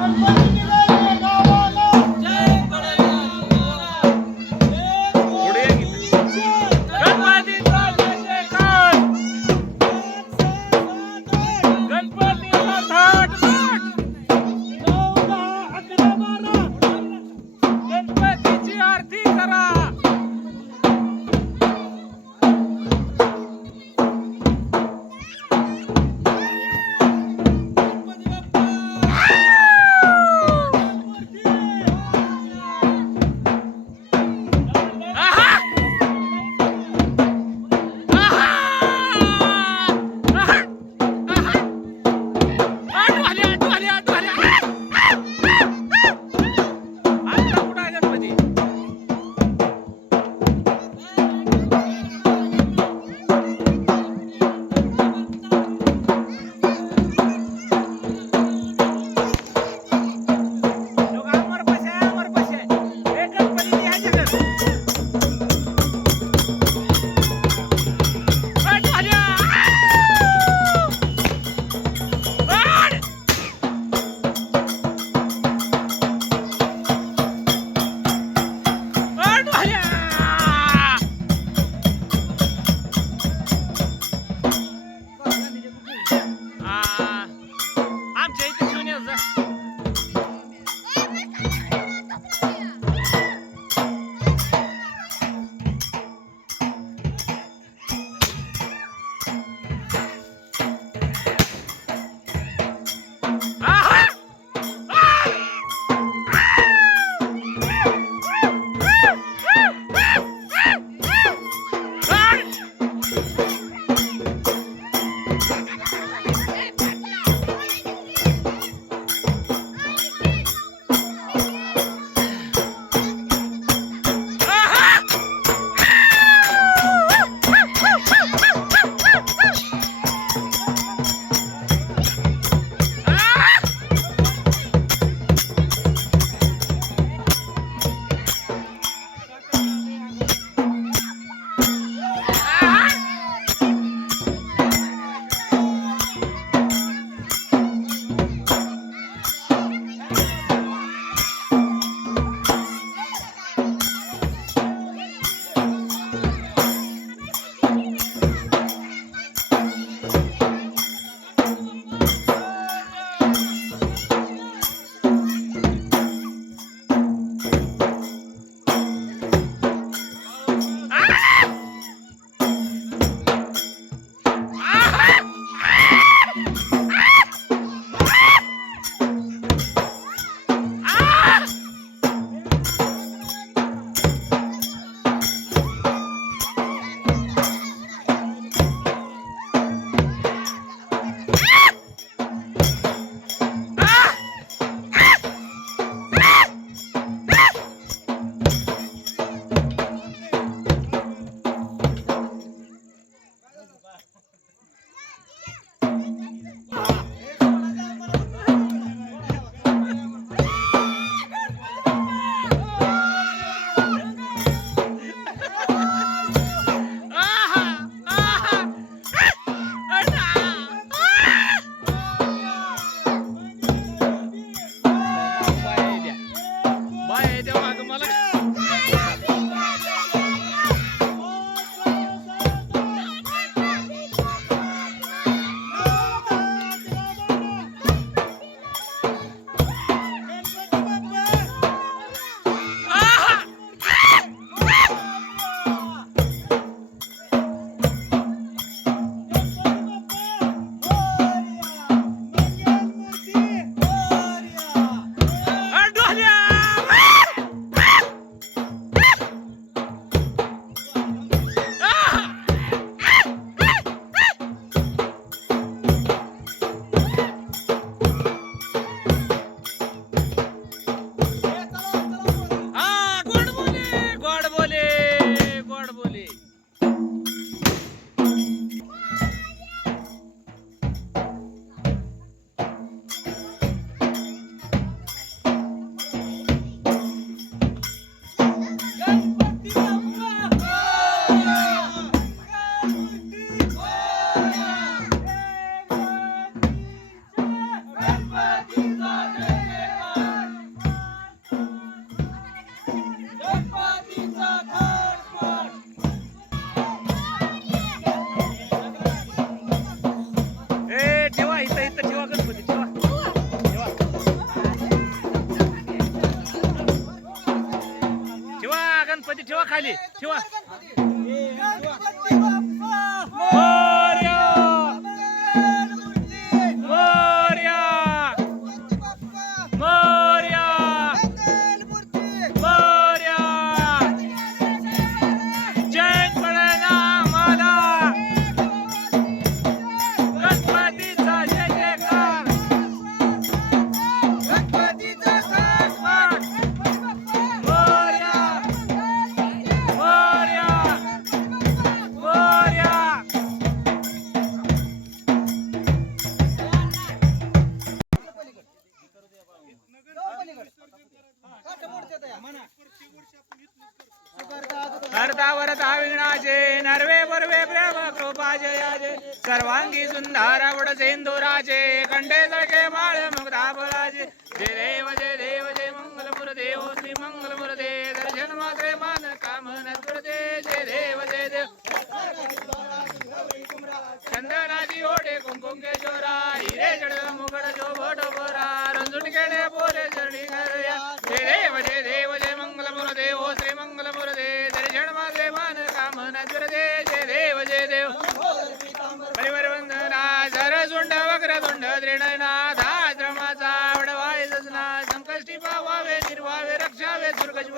पुढे गणपती करता वरता विघ्नाचे नरवे बरवे प्रेम कृपाचे याचे सर्वांगी सुंदर आवड सेंदुराचे कंडे जळके माळ मुक्ता फळाचे जय देव जय देव.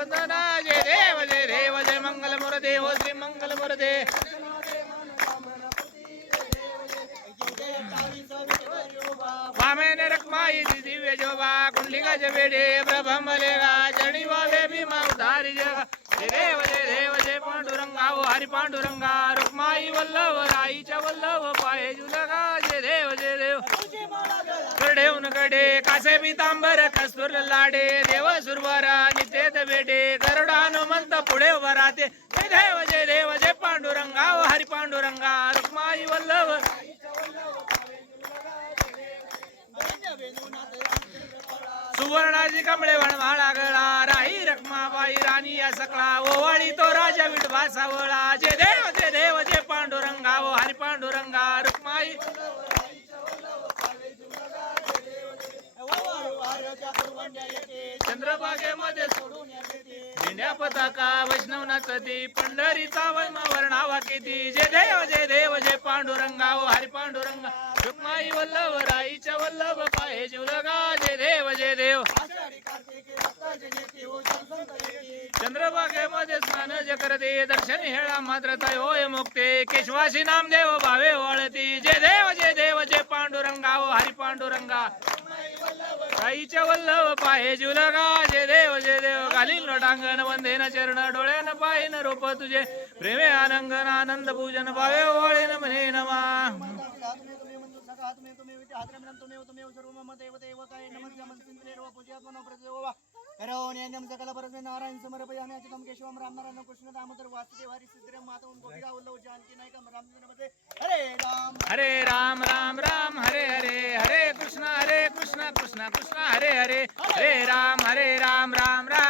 वंदना जय देव जय देव जय मंगल देव श्री मंगल दे. वामेने रक्माई दिव्य जोबा कुंडलिका जवेडे प्रभमलेगा जडी वावे भीमा उधारी जगा. जय देव राव ओ हरी पांडुरंगा रुक्माई वल्लभ राईच्या वल्लभ पाय जुलगा जे देव जे देव. कडे कडे कासे पितांबर कस्तुर लाडे देव सुरवारा नितेत बेटे गरुडा हनुमंत पुढे वराते जय देव जय देव जय पांडुरंगा ओ हरी पांडुरंगा रुक्माई वल्लभ सुवर्णाची कमळे वणमाळा गळा राही रखमाबाई राणी या सकळा ओवाळी तो राजा विठवा सावळा जे देव जे देव जे पांडुरंगा ओ हरी पांडुरंगा रुक्माई. चंद्रभागेमध्ये झेंड्या पताका वैष्णवनाच ती. पंढरीचा वर्णावा किती. जे देव जे देव जे पांडुरंगा ओ हरी पांडुरंगा. रुक्माई वल्लभ राईच्या वल्लभ हे जीवलगा जय देव जय देव। चंद्रभागेमध्ये स्नान जे करते दर्शन हेळा मात्र तय होय मुक्ते। केशवाशी नामदेव भावे वळती। जय देव जय देव जय पांडुरंगा ओ हरी पांडुरंगा। आईच्या वल्लभ पाहे जुलगा जय देव जय देव। घालील लोटांगण वंदेन चरण डोळ्यान पाहिन रूप तुझे। प्रेमे आनंगन आनंद पूजन भावे ओळीन म्हणे नमा। करोन्यम नारायण समर्पयामि अच्युतं केशवं राम नारायण कृष्ण दामोदर वासुदेव हरि माता मातरं जानकी नायकं हरे राम. हरे राम राम राम हरे हरे हरे कृष्ण हरे कृष्ण कृष्ण कृष्ण हरे हरे हरे राम हरे राम राम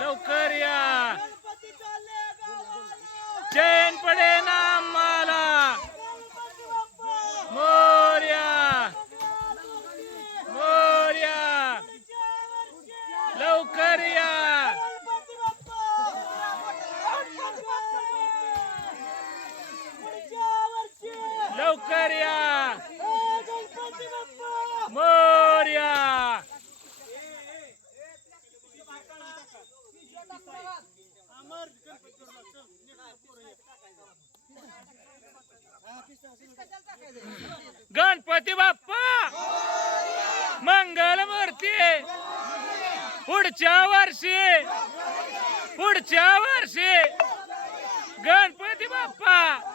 लवकर या. चैन पडे ना आम्हाला मोर्या मोर्या लवकर या लवकर या मोरया गणपती बाप्पा. मंगल मूर्ती पुढच्या वर्षी. पुढच्या वर्षी. गणपती बाप्पा.